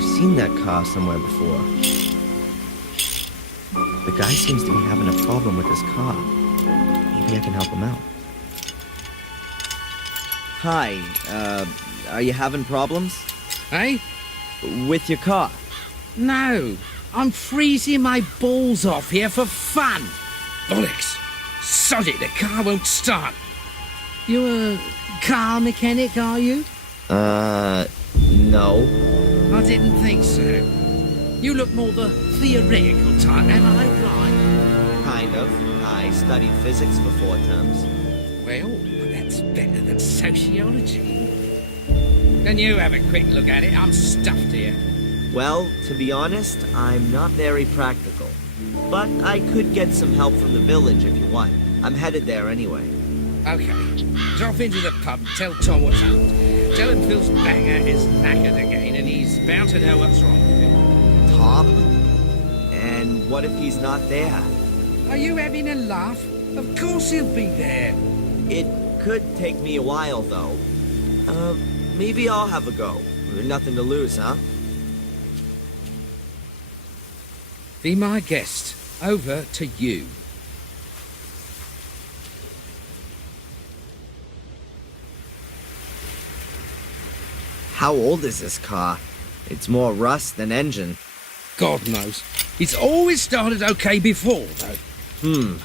I've seen that car somewhere before. The guy seems to be having a problem with his car. Maybe I can help him out. Hi, are you having problems? Hey? With your car? No. I'm freezing my balls off here for fun. Bollocks. Sod it, the car won't start. You a car mechanic, are you? No. I didn't think so. You look more the theoretical type, am I right? Kind of. I studied physics for 4 terms. Well, that's better than sociology. Can you have a quick look at it? I'm stuffed here. Well, to be honest, I'm not very practical. But I could get some help from the village if you want. I'm headed there anyway. Okay. Drop into the pub, tell Tom what's up. Tell him Phil's banger is knackered again and he's bound to know what's wrong with him. Tom? And what if he's not there? Are you having a laugh? Of course he'll be there. It could take me a while, though. Maybe I'll have a go. Nothing to lose, huh? Be my guest. Over to you. How old is this car? It's more rust than engine. God knows. It's always started okay before, though.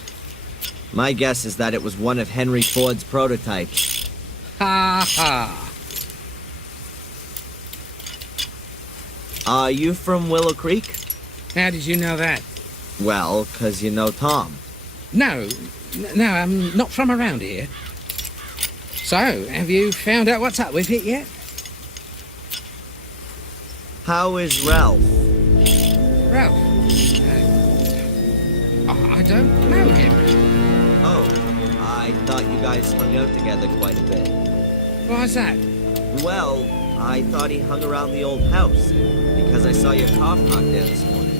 My guess is that it was one of Henry Ford's prototypes. Ha ha. Are you from Willow Creek? How did you know that? Well, 'cause you know Tom. No, I'm not from around here. So, have you found out what's up with it yet? How is Ralph? Ralph? I don't know him. Oh, I thought you guys hung out together quite a bit. Why's that? Well, I thought he hung around the old house, because I saw your car parked there this morning.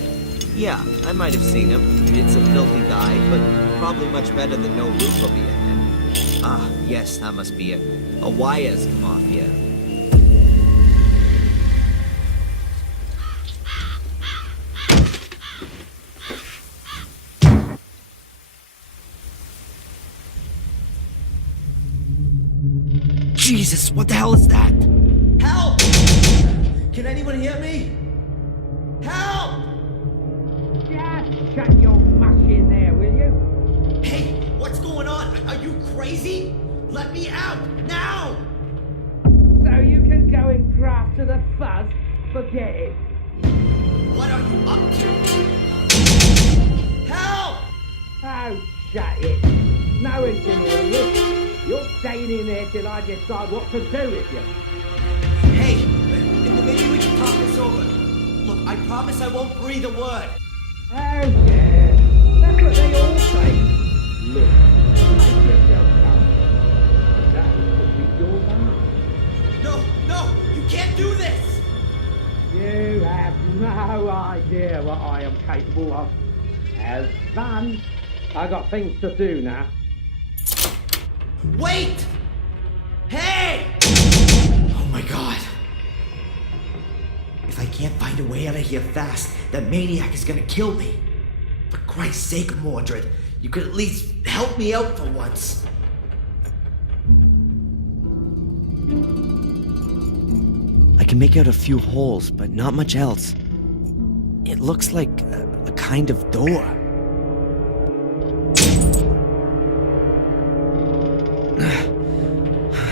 Yeah, I might have seen him. It's a filthy dive, but probably much better than no roof over your head. Ah, yes, that must be it. A wire's come off here. Jesus, what the hell is that? Help! Can anyone hear me? Help! Just shut your mush in there, will you? Hey, what's going on? Are you crazy? Let me out, now! So you can go and graft to the fuzz? Forget it. What are you up to? Help! Oh, shut it. No one can hear you. You're staying in there till I decide what to do with you. Hey, maybe we can talk this over. Look, I promise I won't breathe a word. Oh, yeah. That's what they all say. Look, make yourself up. That could be your man. No, you can't do this! You have no idea what I am capable of. Have fun. I got things to do now. Wait! Hey! Oh my god. If I can't find a way out of here fast, that maniac is gonna kill me. For Christ's sake, Mordred, you could at least help me out for once. I can make out a few holes, but not much else. It looks like a kind of door.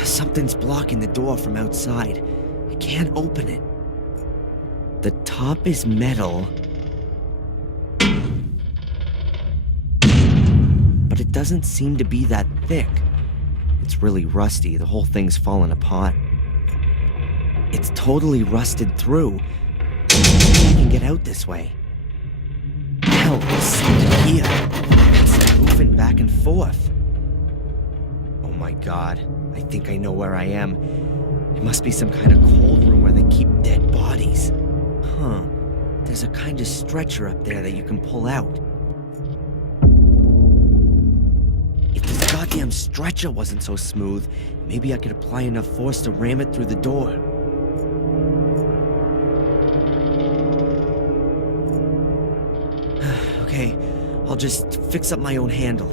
Something's blocking the door from outside. I can't open it. The top is metal, but it doesn't seem to be that thick. It's really rusty. The whole thing's fallen apart. It's totally rusted through. I can get out this way. Hell, there's something here. It's moving back and forth. Oh my god, I think I know where I am. It must be some kind of cold room where they keep dead bodies. Huh. There's a kind of stretcher up there that you can pull out. If this goddamn stretcher wasn't so smooth, maybe I could apply enough force to ram it through the door. I'll just fix up my own handle.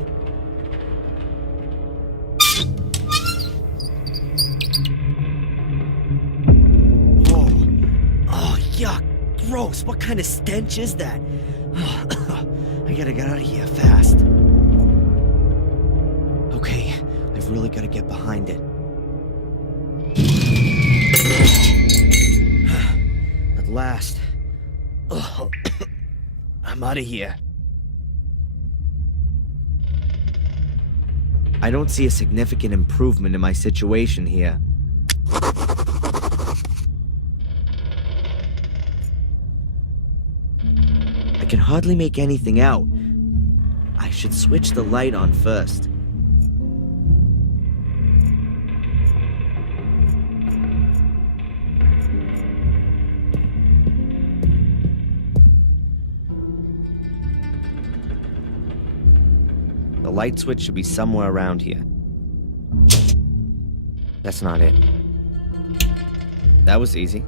Whoa. Oh, yuck. Gross. What kind of stench is that? I gotta get out of here fast. Okay, I've really gotta get behind it. At last. I'm out of here. I don't see a significant improvement in my situation here. I can hardly make anything out. I should switch the light on first. The light switch should be somewhere around here. That's not it. That was easy.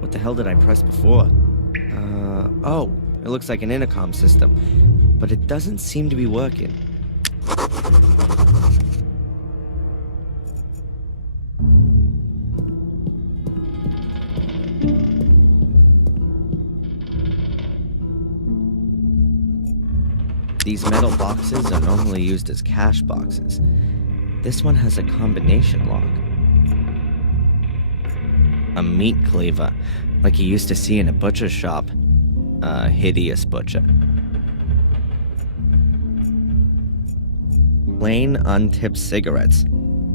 What the hell did I press before? Oh, it looks like an intercom system, but it doesn't seem to be working. These metal boxes are normally used as cash boxes. This one has a combination lock. A meat cleaver, like you used to see in a butcher shop. A hideous butcher. Plain, untipped cigarettes.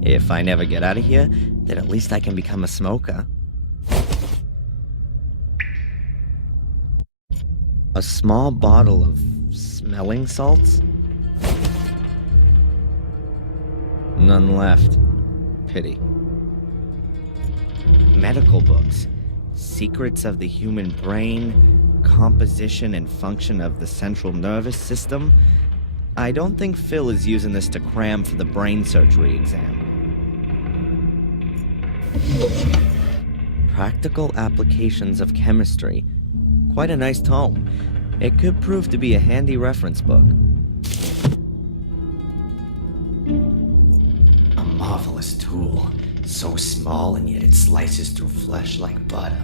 If I never get out of here, then at least I can become a smoker. A small bottle of smelling salts? None left. Pity. Medical books. Secrets of the human brain, composition and function of the central nervous system. I don't think Phil is using this to cram for the brain surgery exam. Practical applications of chemistry. Quite a nice tome. It could prove to be a handy reference book. A marvelous tool. So small and yet it slices through flesh like butter.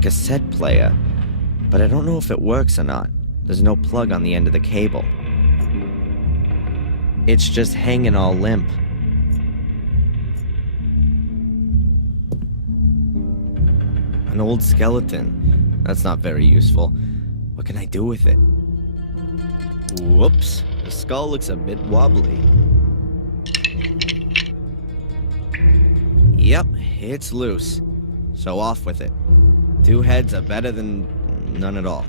Cassette player, but I don't know if it works or not. There's no plug on the end of the cable. It's just hanging all limp. An old skeleton. That's not very useful. What can I do with it? Whoops, the skull looks a bit wobbly. Yep, it's loose. So off with it. 2 heads are better than none at all.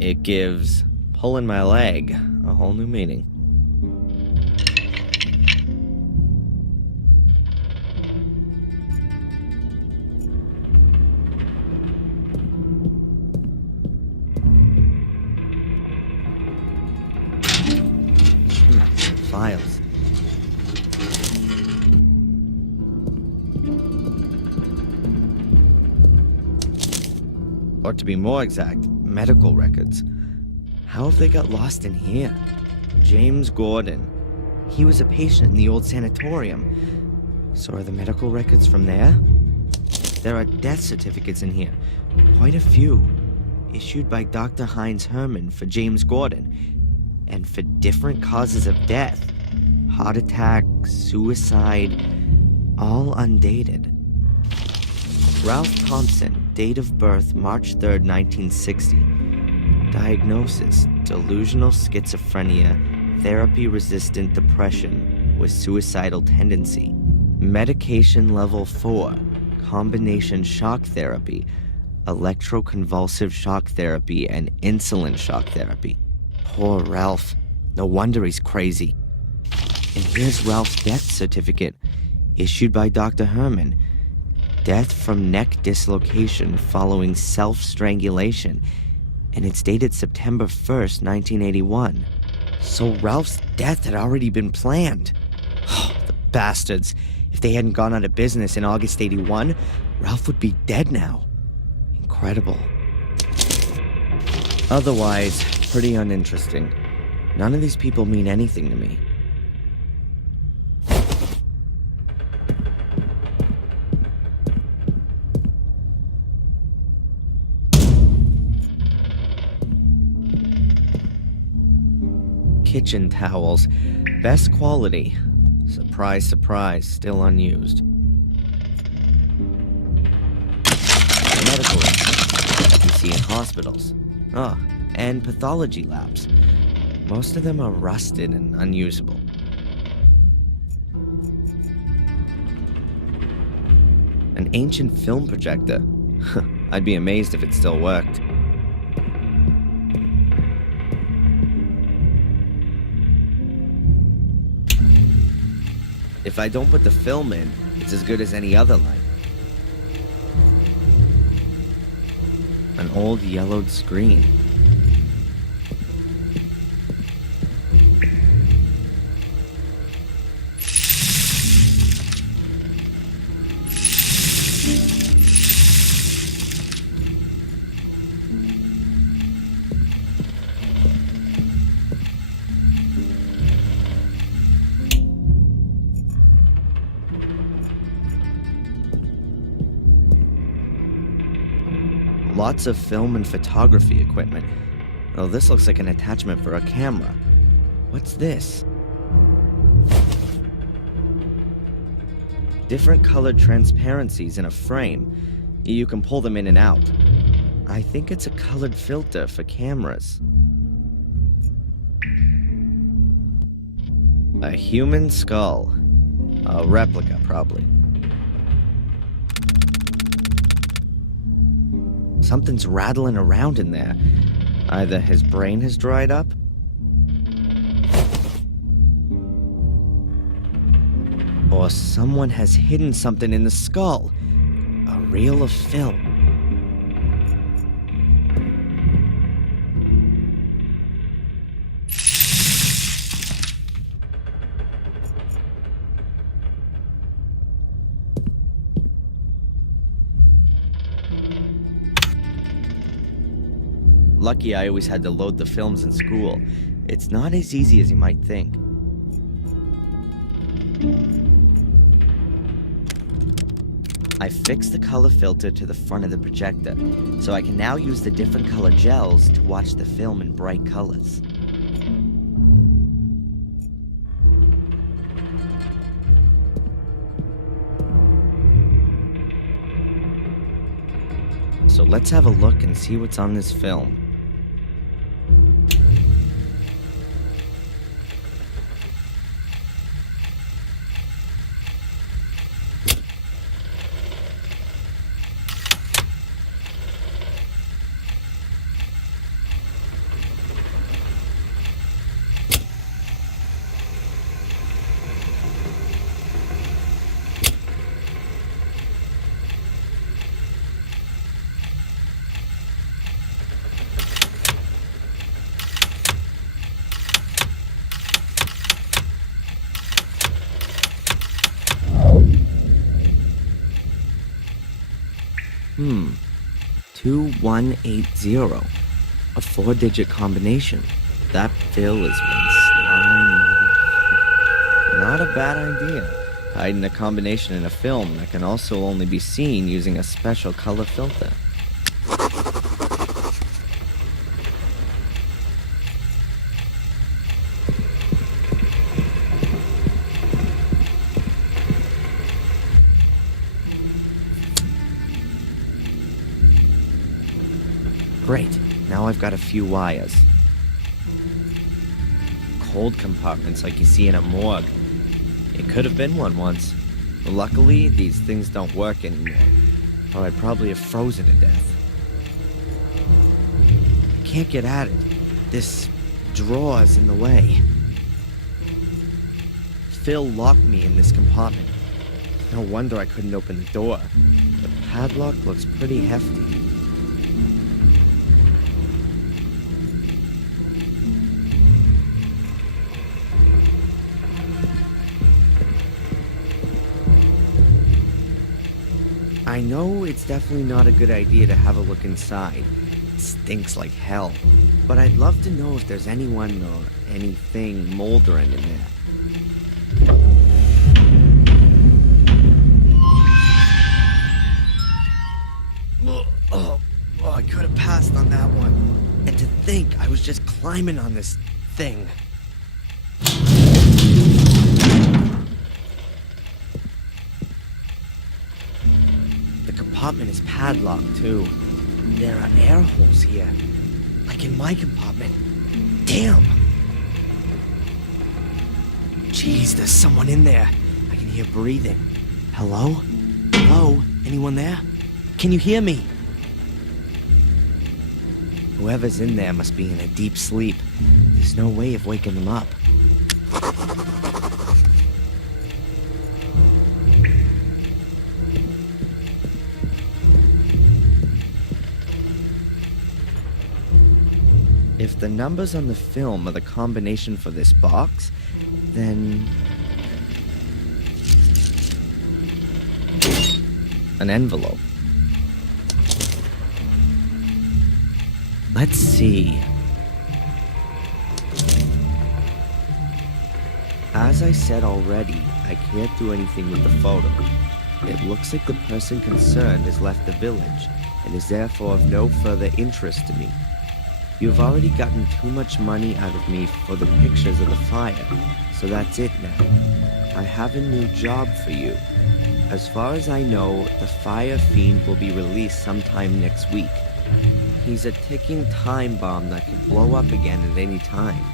It gives pulling my leg a whole new meaning. Files. Or to be more exact, medical records. How have they got lost in here? James Gordon. He was a patient in the old sanatorium. So are the medical records from there? There are death certificates in here. Quite a few. Issued by Dr. Heinz Herman for James Gordon. And for different causes of death. Heart attack, suicide, all undated. Ralph Thompson, date of birth March 3rd, 1960. Diagnosis, delusional schizophrenia, therapy-resistant depression with suicidal tendency. Medication level 4, combination shock therapy, electroconvulsive shock therapy, and insulin shock therapy. Poor Ralph. No wonder he's crazy. And here's Ralph's death certificate, issued by Dr. Herman. Death from neck dislocation following self-strangulation. and it's dated September 1st, 1981. So Ralph's death had already been planned. The bastards. If they hadn't gone out of business in August 81, Ralph would be dead now. Incredible. Otherwise, pretty uninteresting. None of these people mean anything to me. Kitchen towels. Best quality. Surprise, surprise, still unused. Medical equipment you see in hospitals. And pathology labs. Most of them are rusted and unusable. An ancient film projector. I'd be amazed if it still worked. If I don't put the film in, it's as good as any other light. An old yellowed screen. Lots of film and photography equipment. Oh, this looks like an attachment for a camera. What's this? Different colored transparencies in a frame. You can pull them in and out. I think it's a colored filter for cameras. A human skull. A replica, probably. Something's rattling around in there. Either his brain has dried up, or someone has hidden something in the skull. A reel of film. Lucky I always had to load the films in school. It's not as easy as you might think. I fixed the color filter to the front of the projector, so I can now use the different color gels to watch the film in bright colors. So let's have a look and see what's on this film. Hmm. 2180. A 4-digit combination. That Phil has been slime. Not a bad idea. Hiding a combination in a film that can also only be seen using a special color filter. Great, now I've got a few wires. Cold compartments like you see in a morgue. It could have been one once. But luckily, these things don't work anymore, or I'd probably have frozen to death. I can't get at it. This drawer's in the way. Phil locked me in this compartment. No wonder I couldn't open the door. The padlock looks pretty hefty. I know it's definitely not a good idea to have a look inside. It stinks like hell. But I'd love to know if there's anyone or anything moldering in there. Oh, I could have passed on that one. And to think I was just climbing on this thing. The compartment is padlocked, too. There are air holes here. Like in my compartment. Damn! Jeez, there's someone in there. I can hear breathing. Hello? Hello? Anyone there? Can you hear me? Whoever's in there must be in a deep sleep. There's no way of waking them up. If the numbers on the film are the combination for this box, then... an envelope. Let's see. As I said already, I can't do anything with the photo. It looks like the person concerned has left the village and is therefore of no further interest to me. You've already gotten too much money out of me for the pictures of the fire, so that's it now. I have a new job for you. As far as I know, the fire fiend will be released sometime next week. He's a ticking time bomb that could blow up again at any time.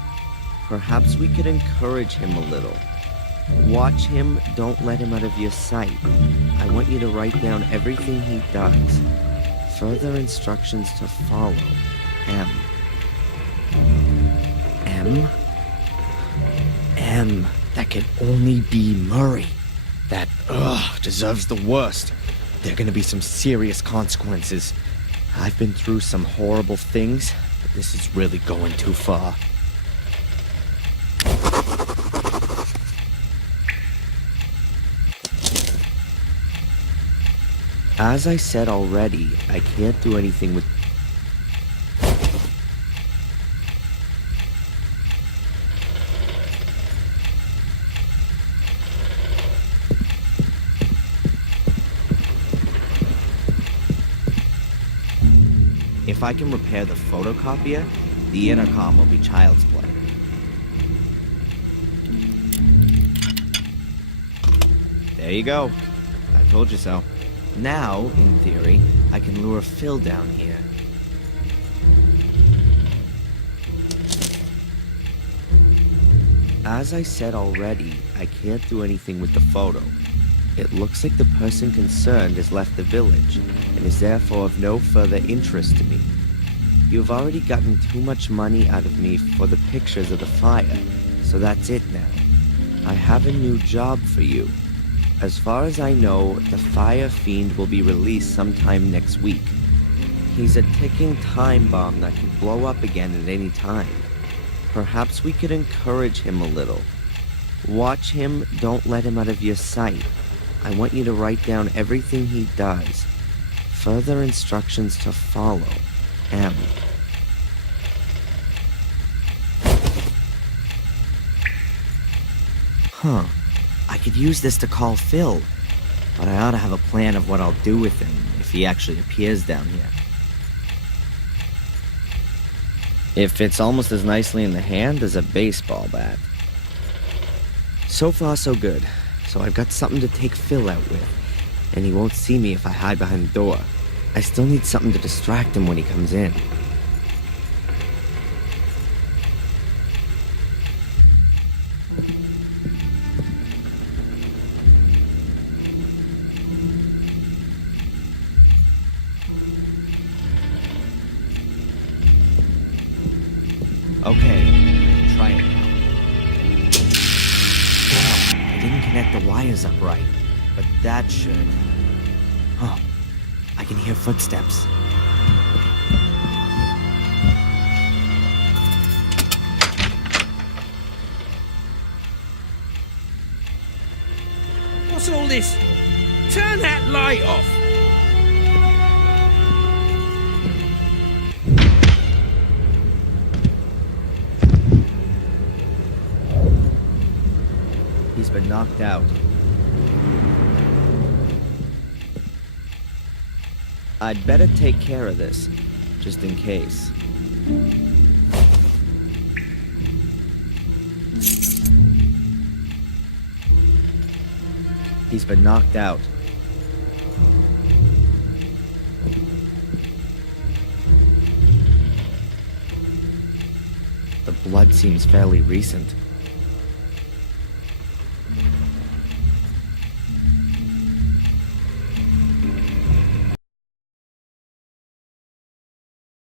Perhaps we could encourage him a little. Watch him, don't let him out of your sight. I want you to write down everything he does. Further instructions to follow. M. M? M. That can only be Murray. That, deserves the worst. There are gonna be some serious consequences. I've been through some horrible things, but this is really going too far. As I said already, I can't do anything with... If I can repair the photocopier, the intercom will be child's play. There you go. I told you so. Now, in theory, I can lure Phil down here. As I said already, I can't do anything with the photo. It looks like the person concerned has left the village and is therefore of no further interest to me. You've already gotten too much money out of me for the pictures of the fire, so that's it now. I have a new job for you. As far as I know, the fire fiend will be released sometime next week. He's a ticking time bomb that could blow up again at any time. Perhaps we could encourage him a little. Watch him, don't let him out of your sight. I want you to write down everything he does. Further instructions to follow. M. Huh. I could use this to call Phil, but I ought to have a plan of what I'll do with him if he actually appears down here. It fits almost as nicely in the hand as a baseball bat. So far, so good. So I've got something to take Phil out with, and he won't see me if I hide behind the door. I still need something to distract him when he comes in. Okay, try it now. Damn, I didn't connect the wires up right, but that should... Oh, I can hear footsteps. What's all this? Turn that light off! been knocked out. I'd better take care of this, just in case. He's been knocked out. The blood seems fairly recent.